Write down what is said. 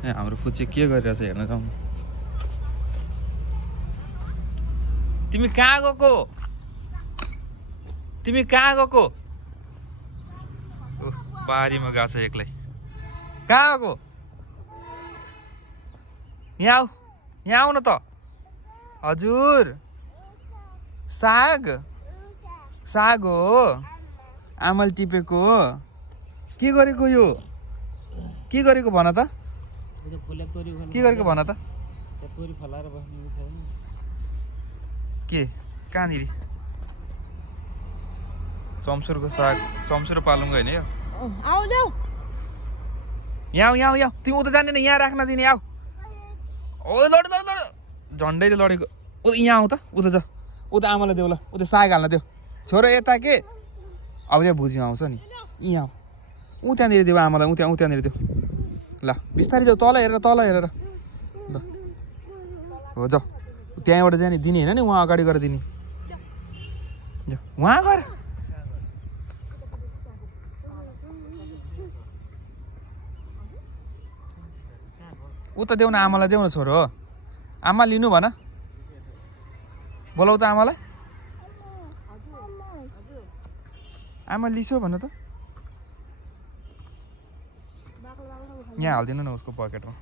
ए हाम्रो फुच्चे के गरिरहेछ हेर्न जाउँ। तिमी कहाँ गएको? तिमी कहाँ गएको? बारीमा गएको छ एक्लै। कहाँ गएको? यहाँ आऊ, यहाँ आऊ न त। हजुर साग साग हो। आमाले टिपेको हो। के गरेको यो? के गरेको भन त? के गरेको भन त? के कहाँनिर? चम्सुरको साग, चम्सुर पालुङ्गो होइन यो? यहाँ यहाँ यहाँ तिमी उता जाने यहाँ राख्न दिने आऊ। ओ लड लड लड झन्डैले लडेको। यहाँ आऊ त, उता जा, उता आमालाई देऊ ल, उता साग हाल्न देऊ। छोरो यता के अब यहाँ भुजिमा आउँछ नि। यहाँ ऊ त्यहाँनिर देऊ आमालाई, ऊ त्यहाँनिर देऊ ल। बिस्तारै जाऊ, तल हेरेर ल। हो जाऊ, त्यहाँबाट जाने दिने होइन नि, उहाँ अगाडि गएर दिने। उहाँ गएर उता देऊ न, आमालाई देऊ न छोरो। आमा लिनु भन, बोलाउ त आमालाई। आमा लिसो भन त। यहाँ हालिदिनु न उसको पकेटमा।